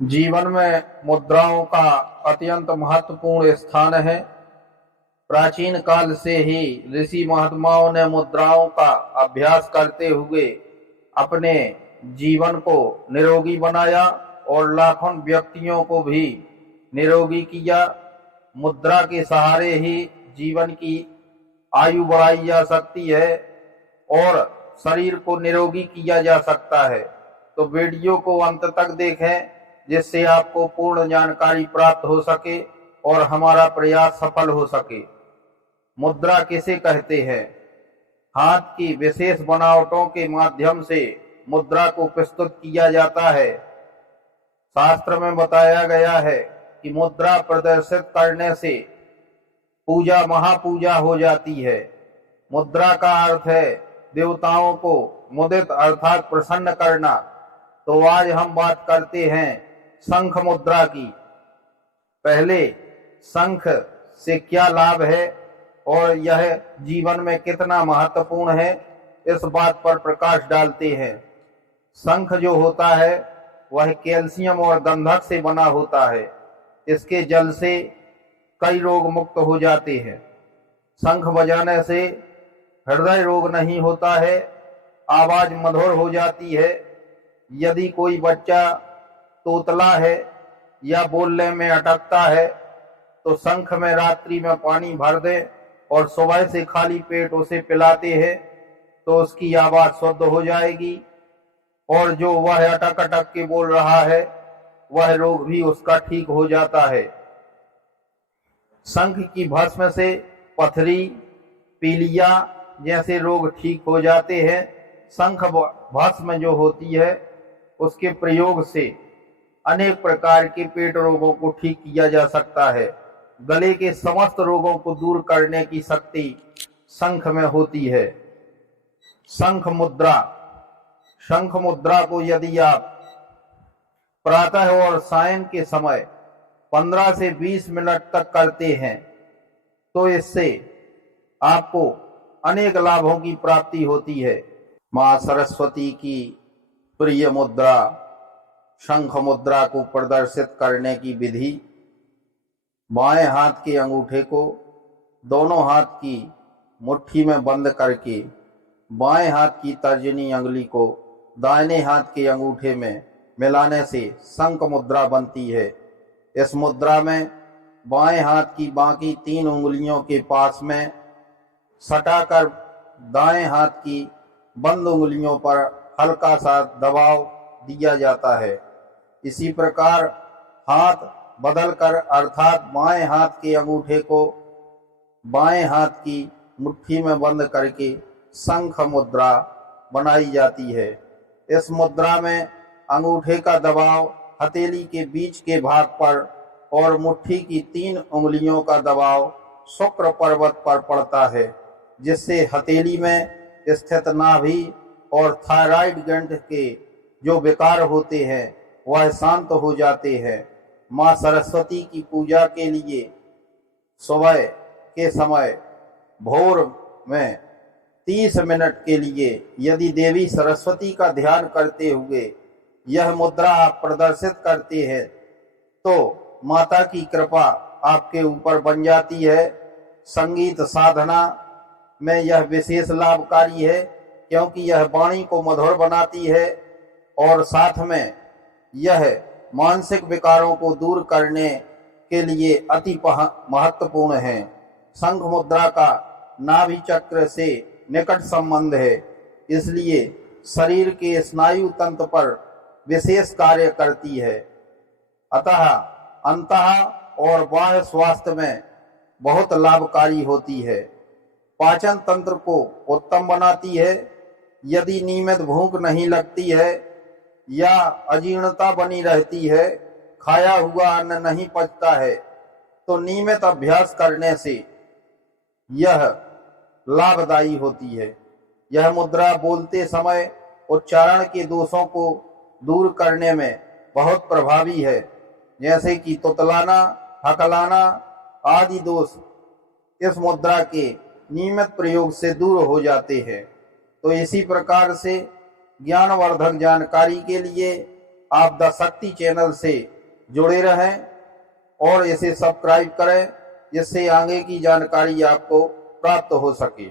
जीवन में मुद्राओं का अत्यंत महत्वपूर्ण स्थान है। प्राचीन काल से ही ऋषि महात्माओं ने मुद्राओं का अभ्यास करते हुए अपने जीवन को निरोगी बनाया और लाखों व्यक्तियों को भी निरोगी किया। मुद्रा के सहारे ही जीवन की आयु बढ़ाई जा सकती है और शरीर को निरोगी किया जा सकता है। तो वीडियो को अंत तक देखें जिससे आपको पूर्ण जानकारी प्राप्त हो सके और हमारा प्रयास सफल हो सके। मुद्रा किसे कहते हैं? हाथ की विशेष बनावटों के माध्यम से मुद्रा को प्रस्तुत किया जाता है। शास्त्र में बताया गया है कि मुद्रा प्रदर्शित करने से पूजा महापूजा हो जाती है। मुद्रा का अर्थ है देवताओं को मुदित अर्थात प्रसन्न करना। तो आज हम बात करते हैं शंख मुद्रा की। पहले शंख से क्या लाभ है और यह जीवन में कितना महत्वपूर्ण है, इस बात पर प्रकाश डालते हैं। शंख जो होता है वह कैल्शियम और गंधक से बना होता है। इसके जल से कई रोग मुक्त हो जाते हैं। शंख बजाने से हृदय रोग नहीं होता है, आवाज मधुर हो जाती है। यदि कोई बच्चा तोतला है या बोलने में अटकता है तो शंख में रात्रि में पानी भर दे और सुबह से खाली पेट उसे पिलाते हैं तो उसकी आवाज शुद्ध हो जाएगी और जो वह अटक अटक के बोल रहा है वह रोग भी उसका ठीक हो जाता है। शंख की भस्म से पथरी, पीलिया जैसे रोग ठीक हो जाते हैं। शंख भस्म जो होती है उसके प्रयोग से अनेक प्रकार के पेट रोगों को ठीक किया जा सकता है। गले के समस्त रोगों को दूर करने की शक्ति शंख में होती है। शंख मुद्रा। शंख मुद्रा को यदि आप प्रातः और सायं के समय 15 से 20 मिनट तक करते हैं तो इससे आपको अनेक लाभों की प्राप्ति होती है। मां सरस्वती की प्रिय मुद्रा शंख मुद्रा को प्रदर्शित करने की विधि। बाएं हाथ के अंगूठे को दोनों हाथ की मुट्ठी में बंद करके बाएं हाथ की तर्जनी अंगुली को दाहिने हाथ के अंगूठे में मिलाने से शंख मुद्रा बनती है। इस मुद्रा में बाएं हाथ की बाकी 3 उंगलियों के पास में सटाकर दाएं हाथ की बंद उंगलियों पर हल्का सा दबाव दिया जाता है। इसी प्रकार हाथ बदलकर अर्थात बाएं हाथ के अंगूठे को बाएं हाथ की मुट्ठी में बंद करके शंख मुद्रा बनाई जाती है। इस मुद्रा में अंगूठे का दबाव हथेली के बीच के भाग पर और मुट्ठी की 3 उंगलियों का दबाव शुक्र पर्वत पर पड़ता है, जिससे हथेली में स्थित नाभि और थायराइड ग्रंथि के जो विकार होते हैं वह शांत हो जाते हैं। मां सरस्वती की पूजा के लिए सुबह के समय भोर में 30 मिनट के लिए यदि देवी सरस्वती का ध्यान करते हुए यह मुद्रा आप प्रदर्शित करते हैं तो माता की कृपा आपके ऊपर बन जाती है। संगीत साधना में यह विशेष लाभकारी है क्योंकि यह वाणी को मधुर बनाती है और साथ में यह मानसिक विकारों को दूर करने के लिए अति महत्वपूर्ण है। शंख मुद्रा का नाभि चक्र से निकट संबंध है, इसलिए शरीर के स्नायु तंत्र पर विशेष कार्य करती है। अतः अंतः और बाह्य स्वास्थ्य में बहुत लाभकारी होती है। पाचन तंत्र को उत्तम बनाती है। यदि नियमित भूख नहीं लगती है या अजीर्णता बनी रहती है, खाया हुआ अन्न नहीं पचता है, तो नियमित अभ्यास करने से यह लाभदायी होती है। यह मुद्रा बोलते समय उच्चारण के दोषों को दूर करने में बहुत प्रभावी है, जैसे कि तुतलाना, हकलाना आदि दोष इस मुद्रा के नियमित प्रयोग से दूर हो जाते हैं। तो इसी प्रकार से ज्ञानवर्धक जानकारी के लिए आप द शक्ति चैनल से जुड़े रहें और इसे सब्सक्राइब करें, जिससे आगे की जानकारी आपको प्राप्त हो सके।